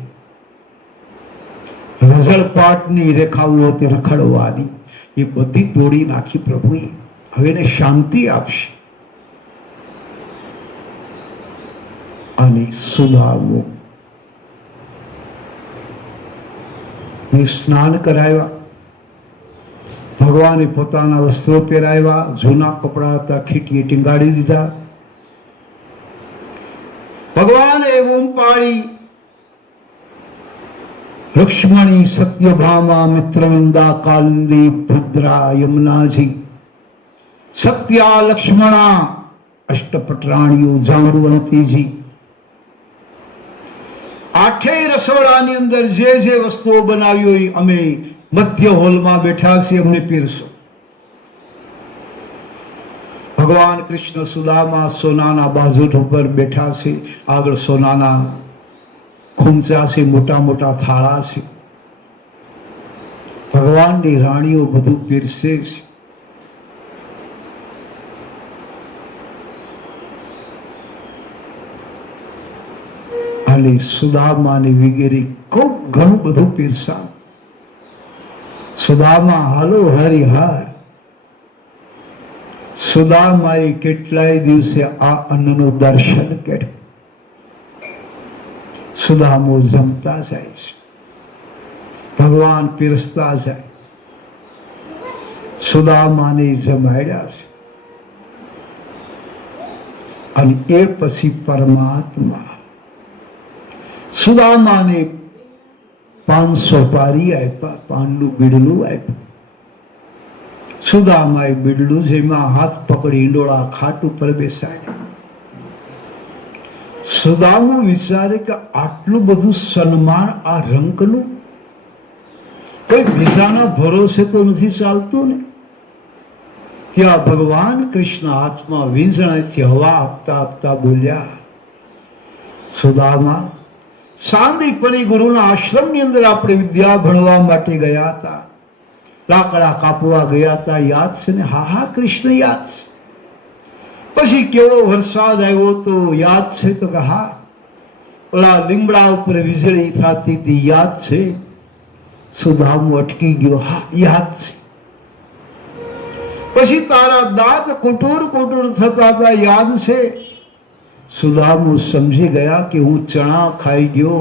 રઝળપાટની રેખાઓ હતી રખડવાની, એ બધી તોડી નાખી પ્રભુએ. હવે એને શાંતિ આપશે. અને સુદામો ને સ્નાન કરાવ્યા, ભગવાને પોતાના વસ્ત્રો પહેરાવ્યા, જૂના કપડા હતા ખીટીએ ટીંગાડી દીધા. ભગવાને બૂમ પાડી, લક્ષ્મણી સત્યભામા મિત્રવૃંદા કાલિંદી ભદ્રા યમુનાજી, સત્યા લક્ષ્મણા અષ્ટપટરાણીઓ જાંબુવંતીજી. આઠેય રસોડાની અંદર જે જે વસ્તુઓ બનાવી હોય અમે મધ્ય હોલમાં બેઠા છીએ, અમને પીરસો. ભગવાન કૃષ્ણ સુદામા સોનાના બાજુ ઉપર બેઠા છે, આગળ સોનાના ખૂંચા છે, મોટા મોટા થાળા છે. ભગવાનની રાણીઓ બધું પીરસે છે. અને સુદામાની વગેરે ખૂબ ઘણું બધું પીરસા. સુદામા હાલો હરિહાર. સુદામાએ કેટલાય દિવસે આ અન્નનું દર્શન કર્યું. સુદામો જમતા જાય છે, ભગવાન પીરસતા જાય. સુદામાને જમાડ્યા છે અને એ પછી પરમાત્મા સુદામાને 500 પારી આપ્યા, પાનનું બીડલું આપ્યું. સુદામાએ બીડલું જેમાં હાથ પકડી ઈંડોળા ખાટ ઉપર બેસાડ્યા. સુદામો વિચારે કે આટલું બધું સન્માન આ રંકનું કોઈ બીજાના ભરોસે તો નથી ચાલતું ને. ત્યાં ભગવાન કૃષ્ણ હાથમાં વીંઝણાથી હવા આપતા આપતા બોલ્યા, સુદામા, સાંદીપની ગુરુના આશ્રમની અંદર આપણે વિદ્યા ભણવા માટે ગયા હતા, લાકડા કાપવા ગયા હતા, યાદ છે ને? હા હા કૃષ્ણ યાદ છે. પછી કેવો વરસાદ આવ્યો તો યાદ છે? તો કે હા. ઓલા લીમડા ઉપર વીજળી થતી હતી યાદ છે? સુદામો અટકી ગયો, હા યાદ છે. પછી તારા દાંત કુટુર કુટુર થતા હતા યાદ છે? સુદામો સમજી ગયા કે હું ચણા ખાઈ ગયો,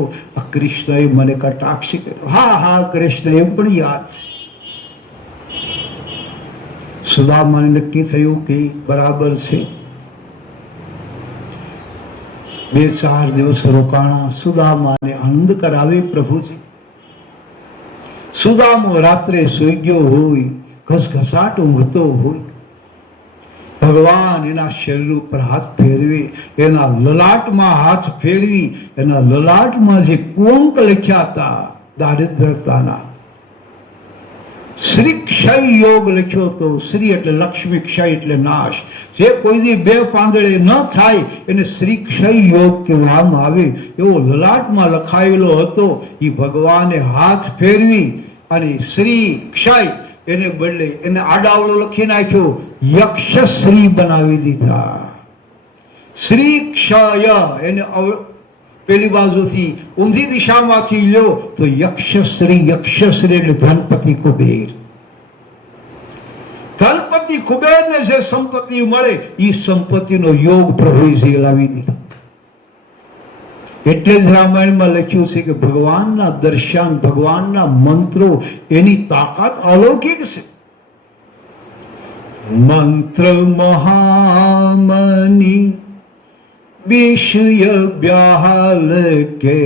કૃષ્ણએ મને કટાક્ષ કર્યો. હા હા કૃષ્ણ, એમ પણ યાદ છે. સુદામાને નક્કી થયું કે બરાબર છે. 2-4 દિવસ રોકાણા. સુદામાને આનંદ કરાવે પ્રભુજી. સુદામો રાત્રે સૂઈ ગયો હોય, ઘસઘસાટ ઊંઘતો હોય. ભગવાન એના શરીર ઉપર હાથ ફેરવે, એના લલાટમાં હાથ ફેરવી, એના લલાટમાં જે કુંક લખ્યા હતા દારિદ્રતાના, શ્રી ક્ષય યોગ લખ્યો હતો. શ્રી એટલે લક્ષ્મી, ક્ષય એટલે નાશ. જે કોઈ દી 2 પાંદડે ન થાય એને શ્રી ક્ષય યોગ કહેવામાં આવે. એવો લલાટમાં લખાયેલો હતો. એ ભગવાને હાથ ફેરવી અને શ્રી ક્ષય એને બદલે એને આડાવડો લખી નાખ્યો, યક્ષશ્રી બનાવી દીધા. શ્રી ક્ષય એને પેલી બાજુથી ઊંધી દિશામાંથી લ્યો તો યક્ષશ્રી. યક્ષશ્રી એટલે ધનપતિ કુબેર. ધનપતિ કુબેરને જે સંપત્તિ મળે એ સંપત્તિનો યોગ પ્રભુજી લાવી દીધો. એટલે જ રામાયણમાં લખ્યું છે કે ભગવાનના દર્શન, ભગવાનના મંત્રો, એની તાકાત અલૌકિક છે. મંત્ર મહામની વિષય બ્યાલ કે,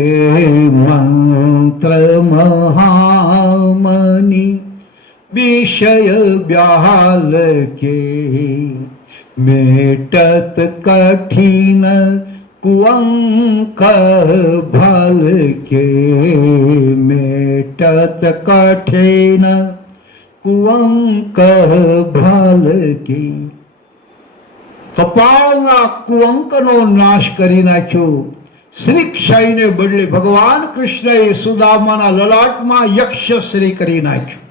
મંત્ર મહામની विषय ब्याल के मेटत कठिन कुअंक भल के मेटत कठिन कुअंक भल के કપાળના કુઅંકનો નાશ કરી નાખ્યો. શ્રી ક્ષયને બદલે ભગવાન કૃષ્ણએ સુદામાના લલાટમાં યક્ષશ્રી કરી નાખ્યું.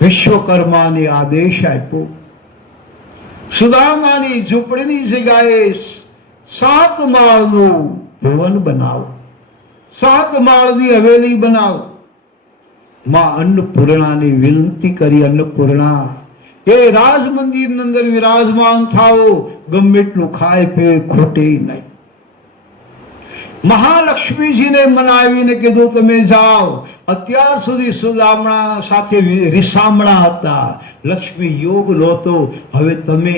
વિશ્વકર્માને આદેશ આપ્યો, સુદામાની ઝૂંપડીની જગ્યાએ 7 માળનું ભવન બનાવો, 7 માળની હવેલી બનાવો. માં અન્નપૂર્ણાની વિનંતી કરી, અન્નપૂર્ણા એ રાજ મંદિરની અંદર વિરાજમાન થાઓ, ગમે એટલું ખાય પીએ ખોટે નહીં. મહાલક્ષ્મીજીને મનાવીને કીધું તમે જાઓ. અત્યાર સુધી સુદામણા સાથે રીસામણા હતા, લક્ષ્મી યોગ લોતો, હવે તમે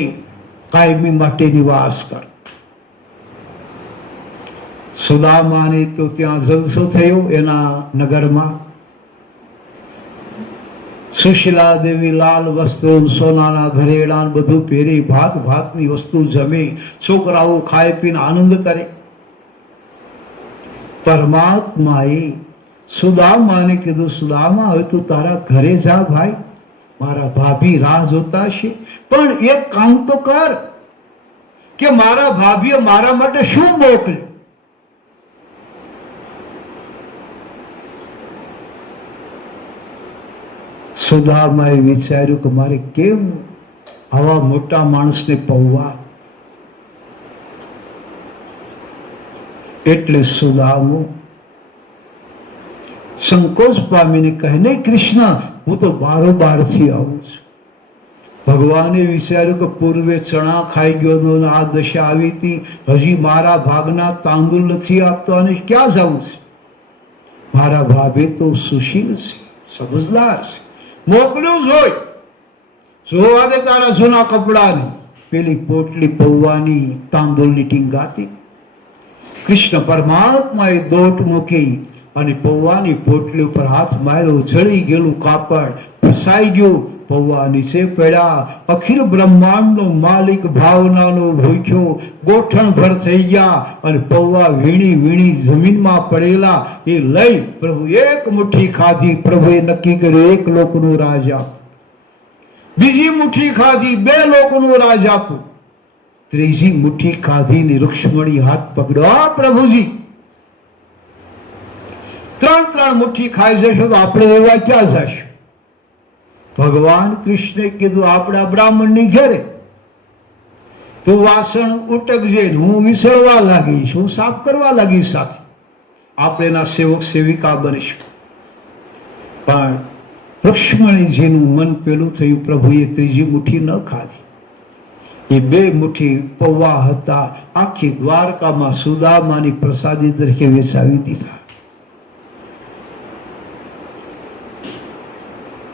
કાયમી માટે નિવાસ કર. સુદામાને તો ત્યાં જલસો થયો એના નગરમાં. સુશીલા દેવી લાલ વસ્ત્રો, સોનાના ઘરેણા બધું પહેરી, ભાત ભાતની વસ્તુ જમે, છોકરાઓ ખાય પીને આનંદ કરે. પરમાત્માએ સુદામાને કીધું, સુદામા હવે તું તારા ઘરે જા ભાઈ, મારા ભાભી રાહ જોતા છે. પણ એક કામ તો કર કે મારા ભાભીએ મારા માટે શું મોકલ્યું. સુદામાએ વિચાર્યું કે મારે કેમ આવા મોટા માણસને પવવા. એટલે સુદામો સંકોચ પામીને કહે, નહીં કૃષ્ણ, હું તો બારોબારથી આવું છું. ભગવાને વિચાર્યું કે પૂર્વે ચણા ખાઈ ગયો હતો અને આ દશા આવી હતી, હજી મારા ભાગના તાંદુલ નથી આપતો અને ક્યાં જવું છે. મારા ભાભી તો સુશીલ છે, સમજદાર છે, મોકલ્યું જ હોય. જોવા દે તારા જૂના કપડાની પેલી પોટલી પૌવાની તાંદુલની ટીંગાતી. કૃષ્ણ પરમાત્માએ દોટ મૂકી અને પૌવાની પોટલી ઉપર હાથ માર્યો, જળી ગયેલું કાપડ ફસાઈ ગયું, પૌવા નીચે પડ્યા. અખિલ બ્રહ્માંડનો માલિક ભાવનાનો ભૂખ્યો ગોઠણ ભર થઈ ગયા અને પૌવા વીણી વીણી જમીનમાં પડેલા એ લઈ પ્રભુ એક મુઠ્ઠી ખાધી. પ્રભુએ નક્કી કર્યું, 1 લોકનું રાજ આપો. બીજી મુઠ્ઠી ખાધી, 2 લોકનું રાજ આપો. ત્રીજી મુઠ્ઠી ખાધીને રૂક્ષ્મણી હાથ પકડ્યો, પ્રભુજી 3 મુઠ્ઠી ખાઈ જશો તો આપણે એવા ક્યાં જશું. ભગવાન કૃષ્ણે કીધું, આપણા બ્રાહ્મણની ઘેરે તું વાસણ ઉટકજે, હું વિસરવા લાગીશ, હું સાફ કરવા લાગીશ, સાથે આપણે એના સેવક સેવિકા બનીશું. પણ લક્ષ્મણજીનું મન પેલું થયું, પ્રભુએ ત્રીજી મુઠ્ઠી ન ખાધી. એ 2 મુઠ્ઠી પૌવા હતા, આખી દ્વારકામાં સુદામાની પ્રસાદી તરીકે વેચાવી દીધા.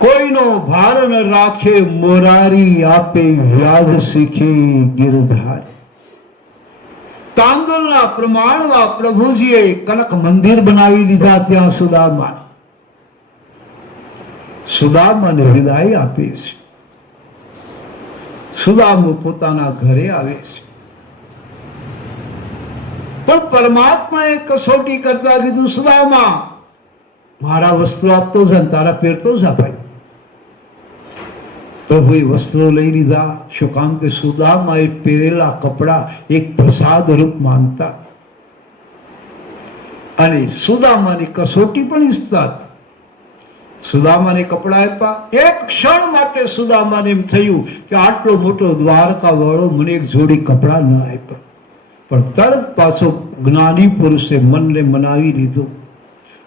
કોઈનો ભાર ન રાખે મોરારી, આપે વ્યાજ શીખે ગિરધાર. તાંદુલના પ્રમાણમાં પ્રભુજીએ કનક મંદિર બનાવી દીધા ત્યાં સુદામા. સુદામાને વિદાય આપે છે. સુદામો પોતાના ઘરે આવે છે. પણ પરમાત્માએ કસોટી કરતા કીધું, સુદામા મારા વસ્ત્રો આપતો જા, તારા પહેરતો જા ભાઈ. પ્રભુએ વસ્ત્રો લઈ લીધા. શું કામ કે સુદામાએ પહેરેલા કપડા એક પ્રસાદ રૂપ માનતા અને સુદામાની કસોટી પણ ઈચ્છતા. સુદામાને કપડા આપ્યા. એક ક્ષણ માટે સુદામાને એમ થયું કે આટલો મોટો દ્વારકા વાળો મને એક જોડી કપડા ન આપ્યા. પણ તરત પાછો જ્ઞાની પુરુષે મનને મનાવી લીધું,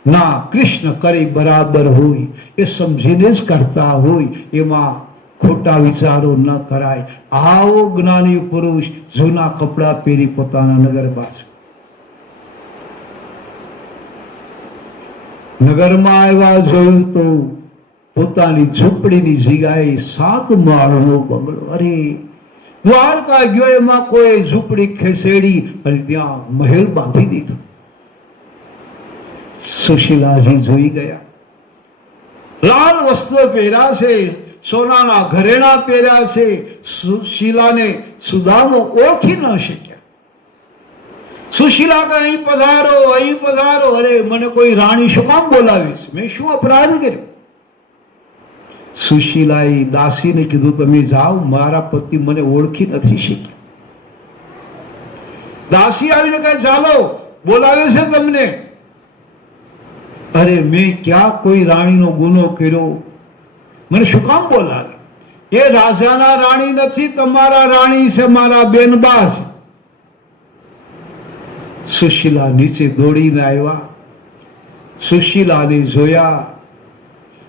ના, કૃષ્ણ કરે બરાબર હોય એ સમજીને જ કરતા હોય, એમાં ખોટા વિચારો ન કરાય. આવો જ્ઞાની પુરુષ જૂના કપડા પહેરી પોતાના નગર બાજુ. નગરમાં આવ્યા, જોયું તો પોતાની ઝૂંપડીની જગ્યાએ 7 માળનો બંગલો. અરે દ્વારકા ગયો, એમાં કોઈ ઝૂંપડી ખેસેડી અને ત્યાં મહેલ બાંધી દીધો. સુશીલાજી જોઈ ગયા. લાલ વસ્ત્રો પહેર્યા છે, સોનાના ઘરેણા પહેર્યા છે. સુશીલાને સુદામો ઓળખી ન શક્યા. સુશીલા કે અહીં પધારો, અહીં પધારો. અરે મને કોઈ રાણી શું કામ બોલાવીશ? મેં શું અપરાધ કર્યો? સુશીલાએ દાસીને કીધું તમે જાઓ, મારા પતિ મને ઓળખી નથી શક્યા. દાસી આવીને કહે ચાલો, બોલાવે છે તમને. અરે મેં ક્યાં કોઈ રાણીનો ગુનો કર્યો? મને શું કામ બોલાવે? એ રાજાના રાણી નથી, તમારા રાણી છે, મારા બેનબા છે. સુશીલા નીચે દોડીને આવ્યા, સુશીલાને જોયા.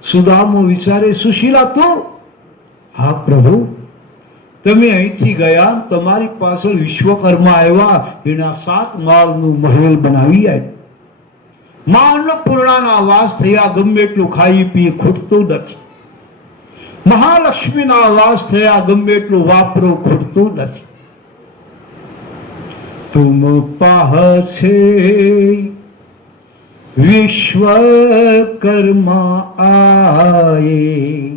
સુદામો વિચારે સુશીલા તો? હા પ્રભુ, તમે અહીંથી ગયા, તમારી પાછળ વિશ્વકર્મા આવ્યા, એના 7 માળનું મહેલ બનાવી આવ્યા. માં અન્નપૂર્ણાના વાસ થયા, ગમે એટલું ખાઈ પી ખૂટતું નથી. મહાલક્ષ્મીના વાસ થયા, ગમે એટલું વાપરો ખૂટતું નથી. તુમ પાહસે વિશ્વકર્મા આયે,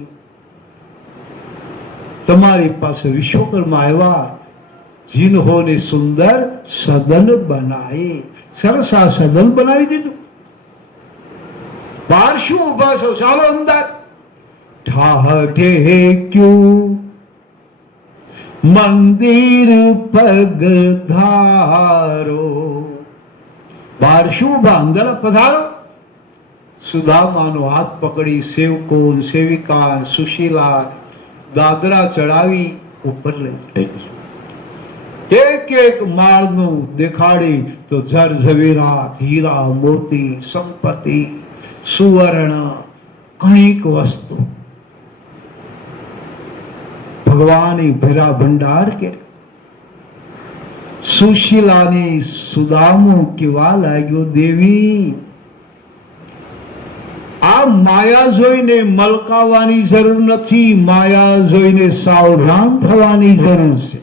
તમારી પાસે વિશ્વકર્મા આવ્યા, जिन्होंने सुंदर सदन बनाए. સરસ આ સદન બનાવી દીધું. બહાર શું ઉભા છો? ચાલો અંદર. ઠાઠે ક્યું મંદિર પગધારો. બહાર શું ઉભા? અંદર પધારો. સુદામાનો હાથ પકડી સેવકો, સેવિકા, સુશીલા દાદરા ચડાવી ઉપર લઈ એક એક માળનું દેખાડી તો જર ઝવેરાત, હીરા મોતી, સંપત્તિ, સુવર્ણ, કઈક વસ્તુ ભગવાને ભેરા ભંડાર કે. સુશીલાને સુદામો કેવા લાગ્યો, દેવી આ માયા જોઈને મલકાવાની જરૂર નથી, માયા જોઈને સાવધાન થવાની જરૂર છે.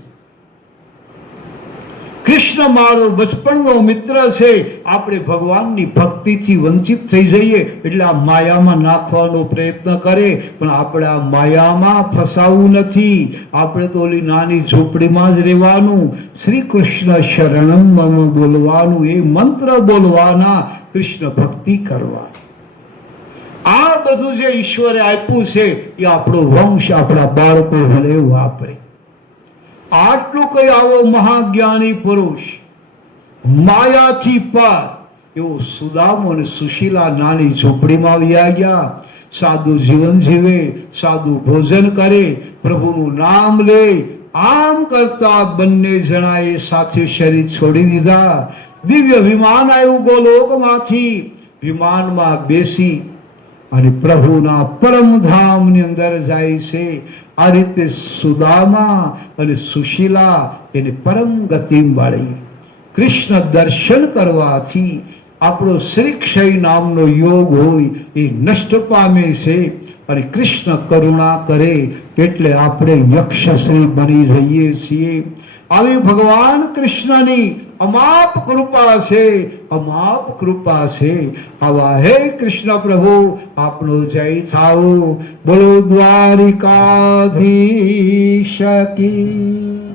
કૃષ્ણ મારો બચપણનો મિત્ર છે. આપણે ભગવાનની ભક્તિથી વંચિત થઈ જઈએ એટલે આ માયામાં નાખવાનો પ્રયત્ન કરે, પણ આપણે આ માયામાં ફસાવું નથી. આપણે તો ઓલી નાની ઝૂંપડીમાં જ રહેવાનું, શ્રી કૃષ્ણ શરણમ મમ બોલવાનું, એ મંત્ર બોલવાના, કૃષ્ણ ભક્તિ કરવાની. આ બધું જે ઈશ્વરે આપ્યું છે એ આપણો વંશ, આપણા બાળકો ભલે વાપરે. આટલું કઈ આવો મહાજ્ઞાની પુરુષ, માયાથી પાર એવો સુદામો અને સુશીલા નાની ઝૂંપડીમાં વ્યા ગયા. સાદું જીવન જીવે, સાદું ભોજન કરે, પ્રભુનું નામ લે. આમ કરતા બંને જણાએ સાથે શરીર છોડી દીધા. દિવ્ય વિમાન આવ્યું ગોલોકમાંથી. વિમાનમાં બેસી અને પ્રભુના પરમધામની અંદર જાય છે. આ રીતે સુદામા અને સુશીલા એને પરમ ગતિ મળી. કૃષ્ણ દર્શન કરવાથી આપણો શ્રીક્ષય નામનો યોગ હોય એ નષ્ટ પામે છે, અને કૃષ્ણ કરુણા કરે એટલે આપણે યક્ષશ્રી બની જઈએ છીએ. આવી ભગવાન કૃષ્ણની અમાપ કૃપા છે, અમાપ કૃપા છે. આવા હે કૃષ્ણ પ્રભુ આપનો જય થાઓ. બોલો દ્વારિકાધીશ કી.